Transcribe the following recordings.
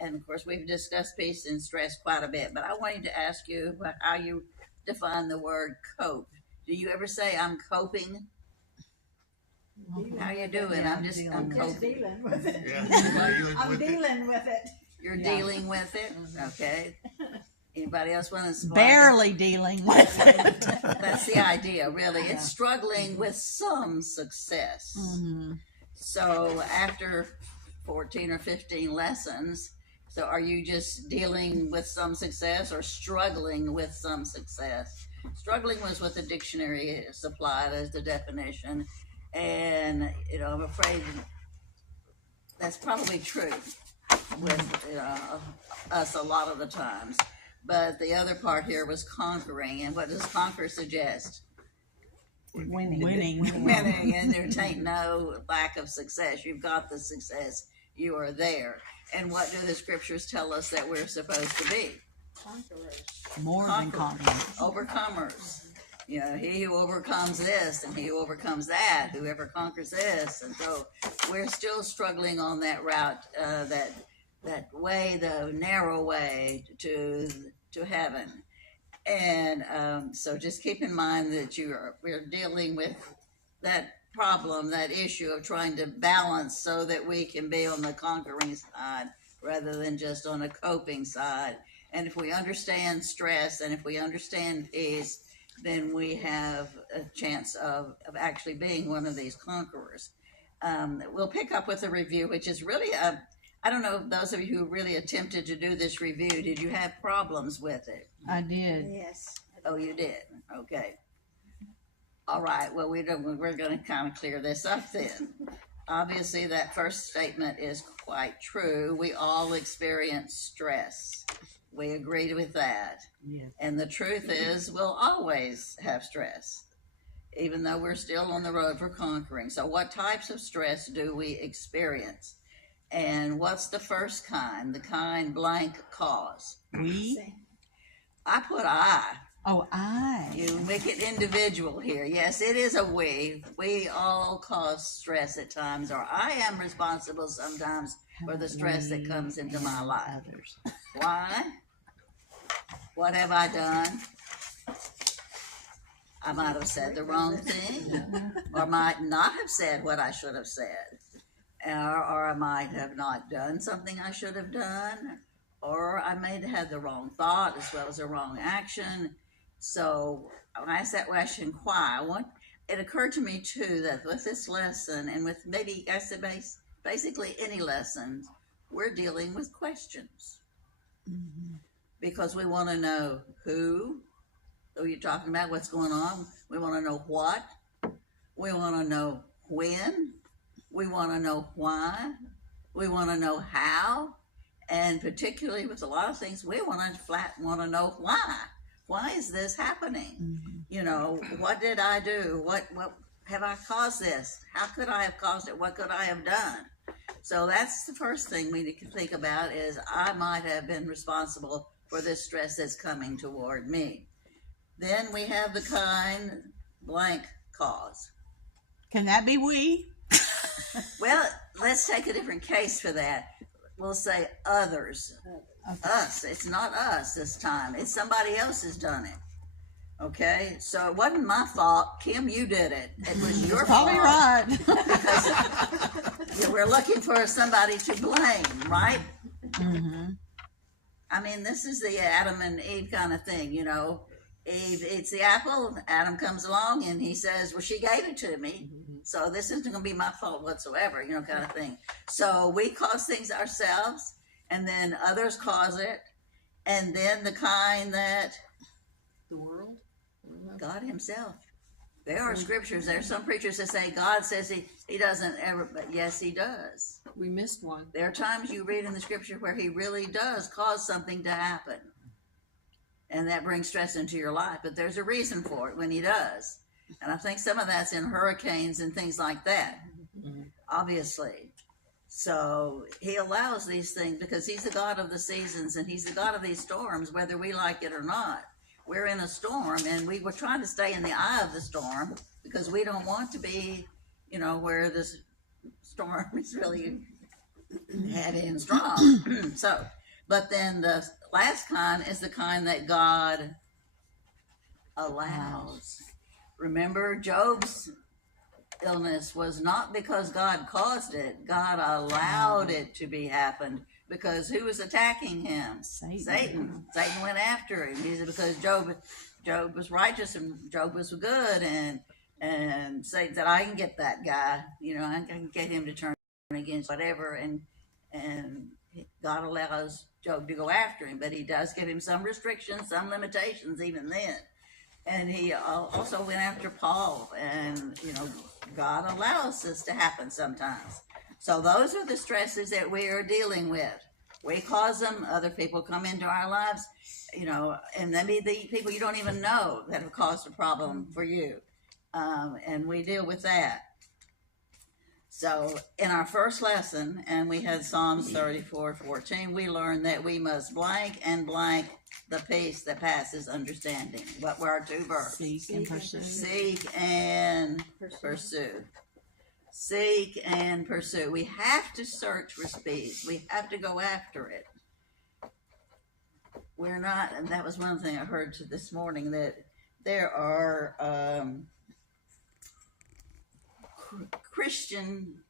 And of course, we've discussed peace and stress quite a bit, but I wanted to ask you how you define the word cope. Do you ever say I'm coping? How you doing? Yeah, I'm just coping. dealing with it. Yeah, I'm dealing with it. You're Yeah. dealing with it, okay? Anybody else want to? Barely dealing with it. That's the idea, really. It's struggling with some success. Mm-hmm. So after 14 or 15 lessons, so are you just dealing with some success or struggling with some success? Struggling was what the dictionary supplied as the definition. And, I'm afraid that's probably true with us a lot of the times. But the other part here was conquering. And what does conquer suggest? Winning. Winning, and there ain't no lack of success. You've got the success. You are there. And what do the scriptures tell us that we're supposed to be? Conquerors. More than conquerors. Overcomers. He who overcomes this and he who overcomes that, whoever conquers this. And so we're still struggling on that route, that way, the narrow way to heaven. And so just keep in mind that we're dealing with that problem, that issue of trying to balance so that we can be on the conquering side rather than just on a coping side. And if we understand stress and if we understand peace, then we have a chance of actually being one of these conquerors. We'll pick up with a review, which is really I don't know if those of you who really attempted to do this review, did you have problems with it? I did. Yes. Oh, you did? Okay. All right. Well, we're going to kind of clear this up then. Obviously, that first statement is quite true. We all experience stress. We agreed with that. Yes. And the truth is, we'll always have stress, even though we're still on the road for conquering. So what types of stress do we experience? And what's the first kind? The kind blank cause. We? I put I. Oh, I. You make it individual here. Yes, it is a we. We all cause stress at times, or I am responsible sometimes for the stress that comes into my life. Others. Why? What have I done? I might have said the wrong thing, or might not have said what I should have said. Or I might have not done something I should have done, or I may have had the wrong thought as well as the wrong action. So when I asked that question, why? It occurred to me too that with this lesson, and with maybe I said basically any lesson, we're dealing with questions. Mm-hmm. Because we want to know who you're talking about, what's going on. We want to know what. We want to know when. We want to know why. We want to know how. And particularly with a lot of things, we want to know why. Why is this happening? Mm-hmm. What did I do? What have I caused this? How could I have caused it? What could I have done? So that's the first thing we need to think about is I might have been responsible for this stress that's coming toward me. Then we have the kind blank cause. Can that be we? Well, let's take a different case for that. We'll say others. Okay. Us. It's not us this time. It's somebody else has done it. Okay? So it wasn't my fault. Kim, you did it. It was your fault. Probably right. Because we're looking for somebody to blame, right? Mm-hmm. I mean, this is the Adam and Eve kind of thing, Eve eats the apple, Adam comes along and he says, well, she gave it to me, so this isn't going to be my fault whatsoever, kind of thing. So we cause things ourselves, and then others cause it, and then the kind that The world? God himself. There are scriptures, there are some preachers that say God says he doesn't ever, but yes, he does. We missed one. There are times you read in the scripture where he really does cause something to happen. And that brings stress into your life, but there's a reason for it when he does. And I think some of that's in hurricanes and things like that, obviously. So he allows these things because he's the God of the seasons and he's the God of these storms, whether we like it or not. We're in a storm and we were trying to stay in the eye of the storm because we don't want to be, where this storm is really head in strong. So, but then the last kind is the kind that God allows. Remember, Job's illness was not because God caused it. God allowed it to be happened because who was attacking him? Satan. Satan went after him. He said because Job was righteous and Job was good, and Satan said, I can get that guy. I can get him to turn against whatever, and God allows Job to go after him, but he does give him some restrictions, some limitations even then. And he also went after Paul, and God allows this to happen sometimes. So those are the stresses that we are dealing with. We cause them, other people come into our lives, and they be the people you don't even know that have caused a problem for you. And we deal with that. So in our first lesson, and we had Psalms 34:14, we learned that we must blank and blank the peace that passes understanding. What were our two verbs? Seek and pursue. Seek and pursue. Seek and pursue. We have to search for peace. We have to go after it. We're not, and that was one thing I heard this morning, that there are Christian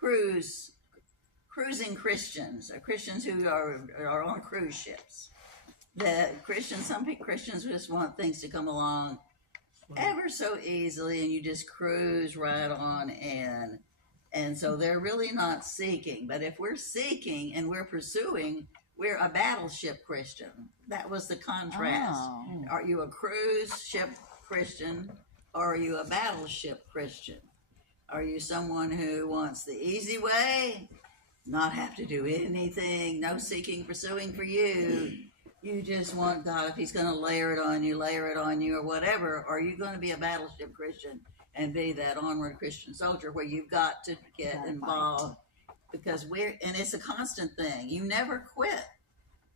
cruising Christians, or Christians who are on cruise ships. Some Christians just want things to come along ever so easily, and you just cruise right on in. And so they're really not seeking. But if we're seeking and we're pursuing, we're a battleship Christian. That was the contrast. Oh. Are you a cruise ship Christian, or are you a battleship Christian? Are you someone who wants the easy way, not have to do anything, no seeking, pursuing for you? You just want God, if he's going to layer it on you, or whatever. Or are you going to be a battleship Christian and be that onward Christian soldier where you've got to get involved? Because and it's a constant thing. You never quit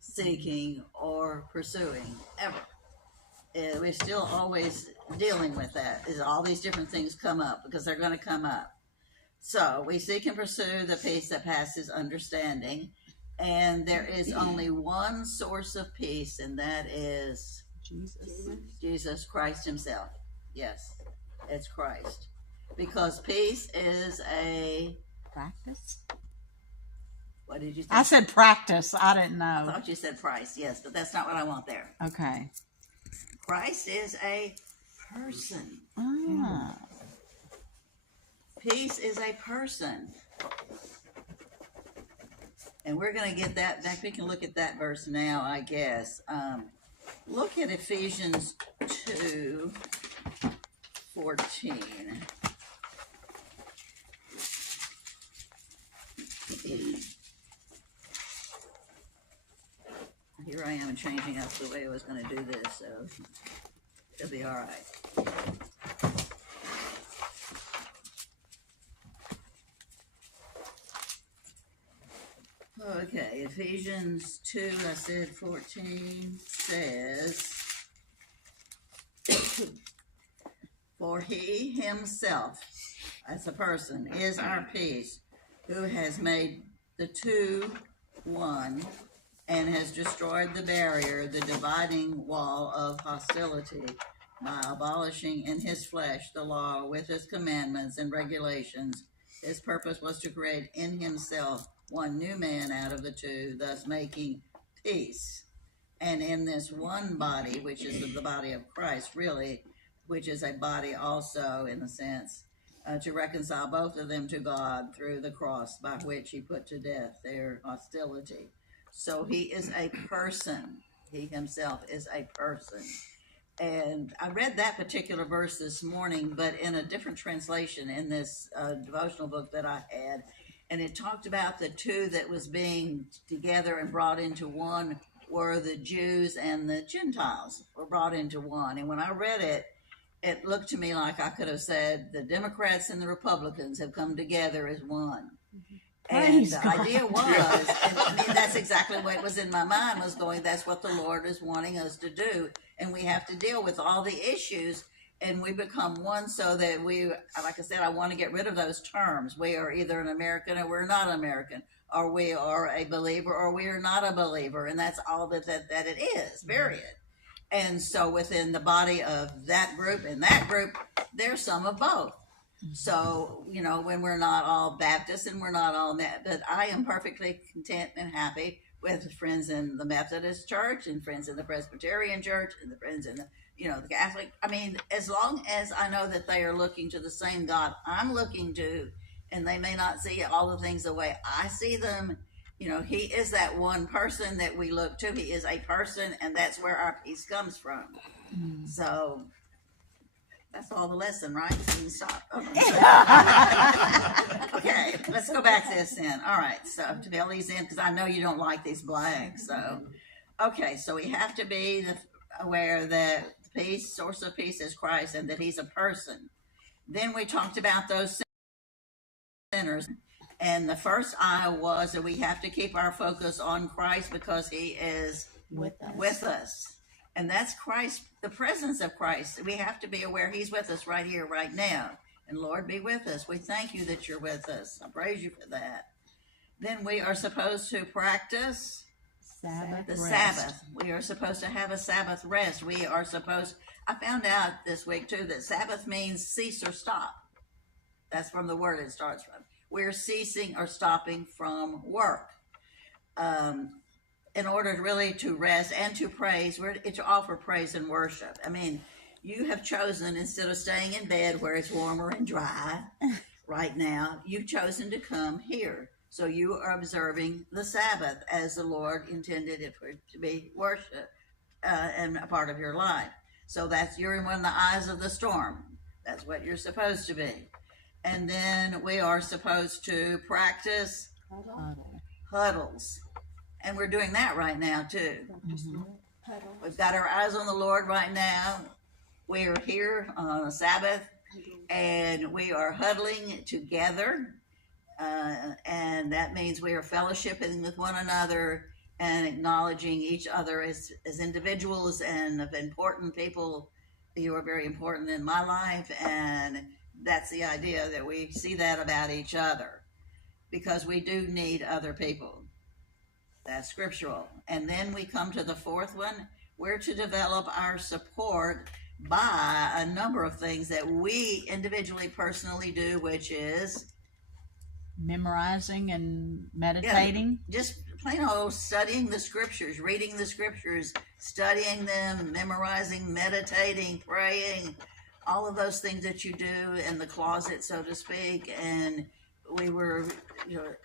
seeking or pursuing, ever. We're still always dealing with that. All these different things come up because they're going to come up. So we seek and pursue the peace that passes understanding. And there is only one source of peace, and that is Jesus Christ himself. Yes, it's Christ. Because peace is a Practice? What did you say? I said practice. I didn't I know. thought you said price, yes, but that's not what I want there. Okay. Christ is a person. Ah. Peace is a person. And we're going to get that. We can look at that verse now, I guess. Look at Ephesians 2:14. Here I am changing up the way I was going to do this, so it'll be all right. Okay, Ephesians 2, I said 14, says, for he himself, as a person, is our peace, who has made the two one, and has destroyed the barrier, the dividing wall of hostility, by abolishing in his flesh the law with its commandments and regulations. His purpose was to create in himself one new man out of the two, thus making peace. And in this one body, which is the body of Christ, really, which is a body also in a sense, to reconcile both of them to God through the cross, by which he put to death their hostility. So he is a person. He himself is a person. And I read that particular verse this morning, but in a different translation in this devotional book that I had. And it talked about the two that was being together and brought into one were the Jews and the Gentiles were brought into one. And when I read it, it looked to me like I could have said the Democrats and the Republicans have come together as one. And Praise the God. idea was, and I mean, that's exactly what was in my mind, was going, that's what the Lord is wanting us to do. And we have to deal with all the issues and we become one, so that we, like I said, I want to get rid of those terms. We are either an American or we're not American, or we are a believer or we are not a believer, and that's all that it is, period. And so within the body of that group and that group, there's some of both. So, when we're not all Baptists and we're not all but I am perfectly content and happy with friends in the Methodist Church and friends in the Presbyterian Church and the friends in the Catholic. I mean, as long as I know that they are looking to the same God I'm looking to, and they may not see all the things the way I see them. He is that one person that we look to. He is a person, and that's where our peace comes from. So that's all the lesson, right? So you can stop. Okay, let's go back to this then. All right, so to fill these in, because I know you don't like these blanks. So, okay, so we have to be aware that the peace, source of peace, is Christ, and that He's a person. Then we talked about those sinners, and the first I was that we have to keep our focus on Christ, because He is with us. And that's Christ, the presence of Christ. We have to be aware He's with us right here, right now. And Lord, be with us. We thank You that You're with us. I praise You for that. Then we are supposed to practice the Sabbath. We are supposed to have a Sabbath rest. I found out this week too that Sabbath means cease or stop. That's from the word it starts from. We're ceasing or stopping from work. In order really to rest and to praise, we're to offer praise and worship. I mean, you have chosen, instead of staying in bed where it's warmer and dry right now, you've chosen to come here. So you are observing the Sabbath as the Lord intended it to be worship and a part of your life. So you're in one of the eyes of the storm. That's what you're supposed to be. And then we are supposed to practice huddles. And we're doing that right now too. We've got our eyes on the Lord right now. We are here on a Sabbath, and we are huddling together. And that means we are fellowshipping with one another and acknowledging each other as individuals and of important people. You are very important in my life, and that's the idea, that we see that about each other, because we do need other people. That's scriptural. And then we come to the fourth one. We're to develop our support by a number of things that we individually, personally do, which is memorizing and meditating. Just plain old studying the scriptures, reading the scriptures, studying them, memorizing, meditating, praying, all of those things that you do in the closet, so to speak. And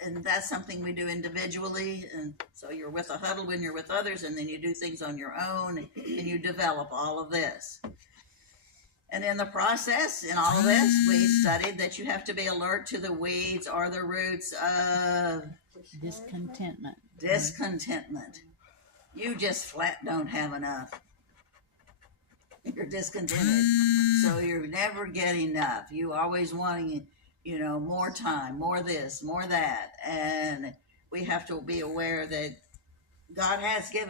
and that's something we do individually. And so you're with a huddle when you're with others, and then you do things on your own, and you develop all of this. And in the process, in all of this, we studied that you have to be alert to the weeds or the roots of discontentment. You just flat don't have enough. You're discontented. So you're never getting enough. You always wanting, more time, more this, more that. And we have to be aware that God has given